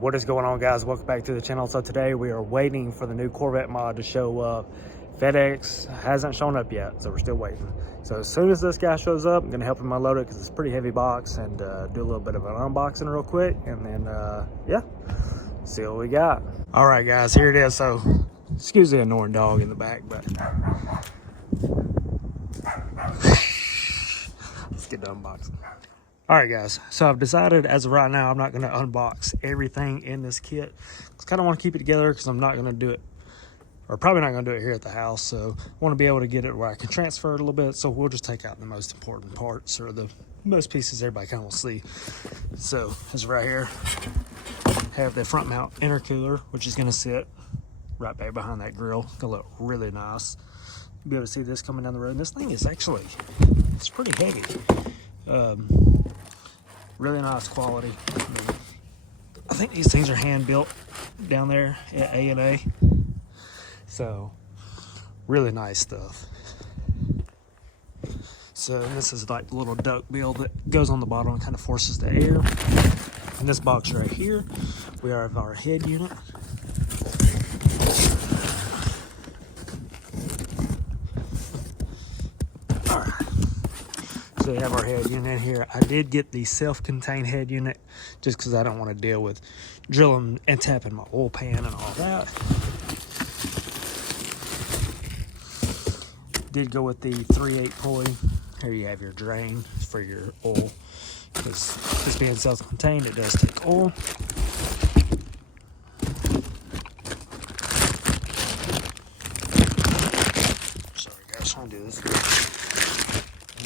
What is going on, guys? Welcome back to the channel. So today we are waiting for the new Corvette mod to show up. FedEx hasn't shown up yet, so we're still waiting. So as soon as this guy shows up, I'm gonna help him unload it because it's a pretty heavy box, and do a little bit of an unboxing real quick, and then yeah, see what we got. All right, guys, here it is. So excuse the annoying dog in the back, but let's get the unboxing. All right, guys, so I've decided as of right now, I'm not going to unbox everything in this kit. I kind of want to keep it together because I'm not going to do it, or probably not going to do it here at the house. So I want to be able to get it where I can transfer it a little bit. So we'll just take out the most important parts, or the most pieces everybody kind of will see. So this right here, have the front mount intercooler, which is going to sit right back behind that grill. It's going to look really nice. You'll be able to see this coming down the road. And this thing is actually, it's pretty heavy. Really nice quality. I think these things are hand built down there at A&A. So really nice stuff. So this is like the little duct bill that goes on the bottom and kind of forces the air. In this box right here, we have our head unit. So we have our head unit here. I did get the self-contained head unit just because I don't want to deal with drilling and tapping my oil pan and all that. Did go with the 3/8 pulley. Here you have your drain for your oil. Because this being self-contained, it does take oil. Sorry guys, trying to do this.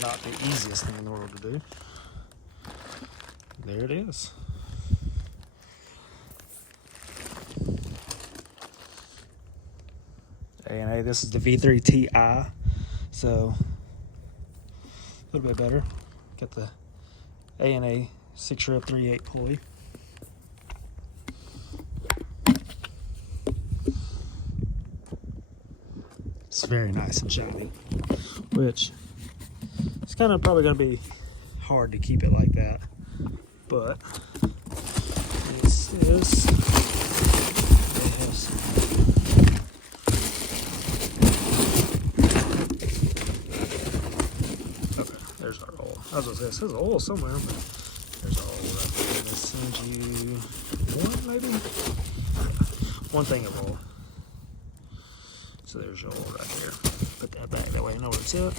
Not the easiest thing in the world to do. There it is. A&A, this is the V3 Ti, so a little bit better. Got the A&A 6-rib 3/8 pulley. It's very nice and shiny, which it's kind of probably going to be hard to keep it like that, but this is, okay, there's our oil. I was going to say, it says oil somewhere, but there's our oil right there. This sends you one thing of oil. So there's your oil right there. Put that back, that way I know where it's at.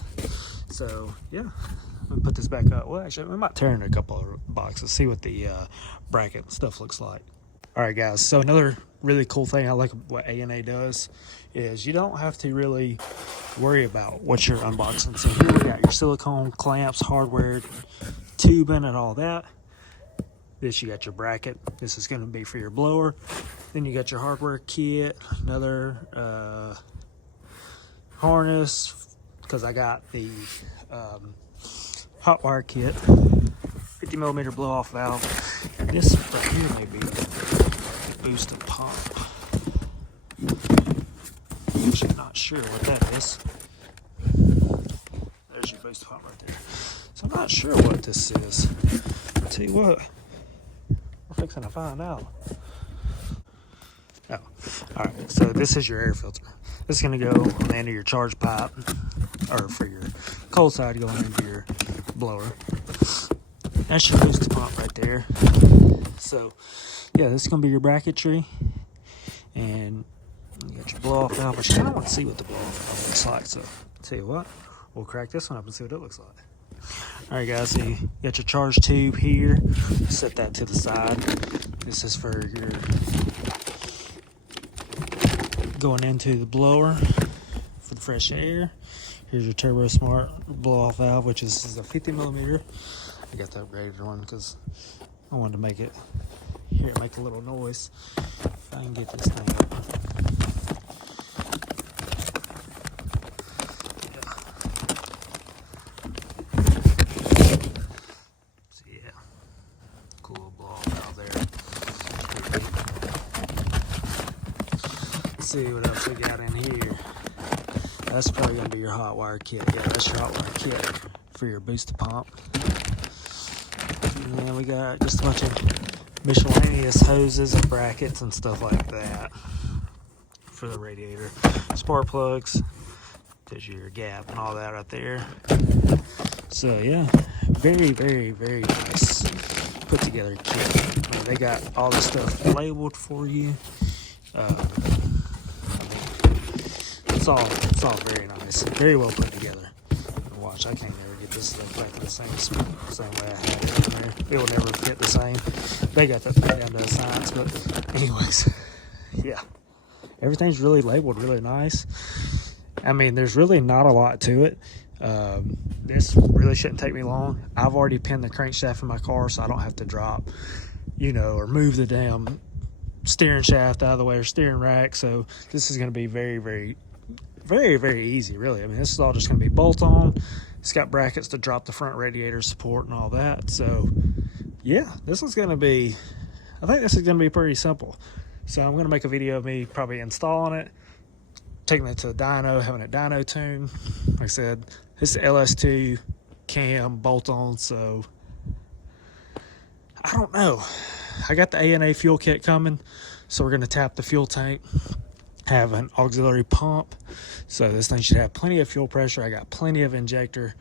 So yeah, I'm gonna put this back up. Well, actually, I might tear in a couple of boxes, see what the bracket and stuff looks like. All right, guys. So another really cool thing I like what A&A does is you don't have to really worry about what you're unboxing. So here we got your silicone clamps, hardware, tubing, and all that. This, you got your bracket. This is going to be for your blower. Then you got your hardware kit, another harness, because I got the hot wire kit, 50mm blow off valve. This right here may be boost and pump. I'm actually not sure what that is. There's your boost pump right there. So I'm not sure what this is. I'll tell you what, we're fixing to find out. Oh, all right, so this is your air filter. This is going to go on the end of your charge pipe, or for your cold side going into your blower. That's your boost pump right there. So yeah, this is going to be your bracketry, and you got your blow off valve. But you kind of want to see what the blow off valve looks like. So I'll tell you what, we'll crack this one up and see what it looks like. All right, guys, so you got your charge tube here. Set that to the side. This is for your going into the blower for the fresh air. Here's your Turbo Smart blow off valve, which is a 50mm. I got the upgraded one because I wanted to make it, hear it make a little noise. If I can get this thing up. So yeah, cool blow off valve there. Let's see what else we got in here. That's probably going to be your hot wire kit. Yeah, that's your hot wire kit for your booster pump. And then we got just a bunch of miscellaneous hoses and brackets and stuff like that for the radiator. Spark plugs, there's your gap and all that right there. So yeah, very, very, very nice put together kit. I mean, they got all the stuff labeled for you. It's all very nice, very well put together. And watch, I can't never get this stuff back to the same way I had it in there. It will never fit the same. They got that thing down to a science, but anyways, yeah, everything's really labeled really nice. I mean, there's really not a lot to it. This really shouldn't take me long. I've already pinned the crankshaft in my car, so I don't have to drop, or move the damn steering shaft out of the way or steering rack. So this is going to be very, very, very, very easy, really. I mean, this is all just going to be bolt on. It's got brackets to drop the front radiator support and all that. So yeah, this is going to be, I think this is going to be pretty simple. So I'm going to make a video of me probably installing it, taking it to the dyno, having it dyno tuned. Like I said, this is LS2 cam bolt on, so I don't know. I got the A&A fuel kit coming, so we're going to tap the fuel tank, have an auxiliary pump, so this thing should have plenty of fuel pressure. I got plenty of injector,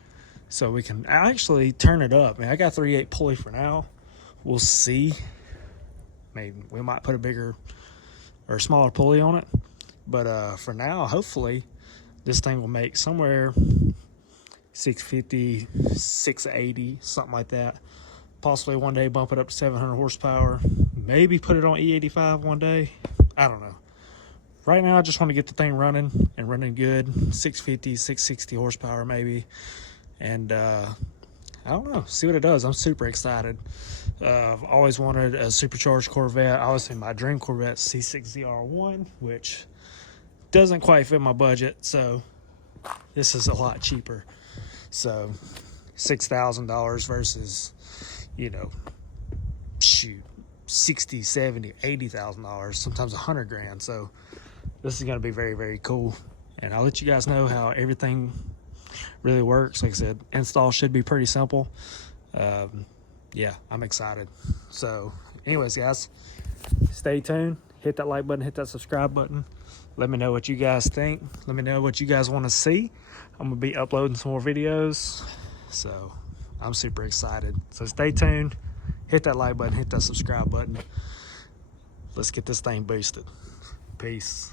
so we can actually turn it up. I mean, I got 3/8 pulley for now. We'll see. Maybe we might put a bigger or smaller pulley on it, but for now, hopefully this thing will make somewhere 650, 680, something like that. Possibly one day bump it up to 700 horsepower. Maybe put it on E85 one day. I don't know. Right now, I just want to get the thing running and running good. 650, 660 horsepower maybe. And I don't know. See what it does. I'm super excited. I've always wanted a supercharged Corvette. Obviously, my dream Corvette C6 ZR1, which doesn't quite fit my budget. So this is a lot cheaper. So $6,000 versus, shoot, 60, 70, $80,000, sometimes $100,000. So this is going to be very, very cool. And I'll let you guys know how everything really works. Like I said, install should be pretty simple. Yeah, I'm excited. So anyways, guys, stay tuned. Hit that like button, hit that subscribe button. Let me know what you guys think. Let me know what you guys want to see. I'm going to be uploading some more videos. So I'm super excited. So stay tuned. Hit that like button, hit that subscribe button. Let's get this thing boosted. Peace.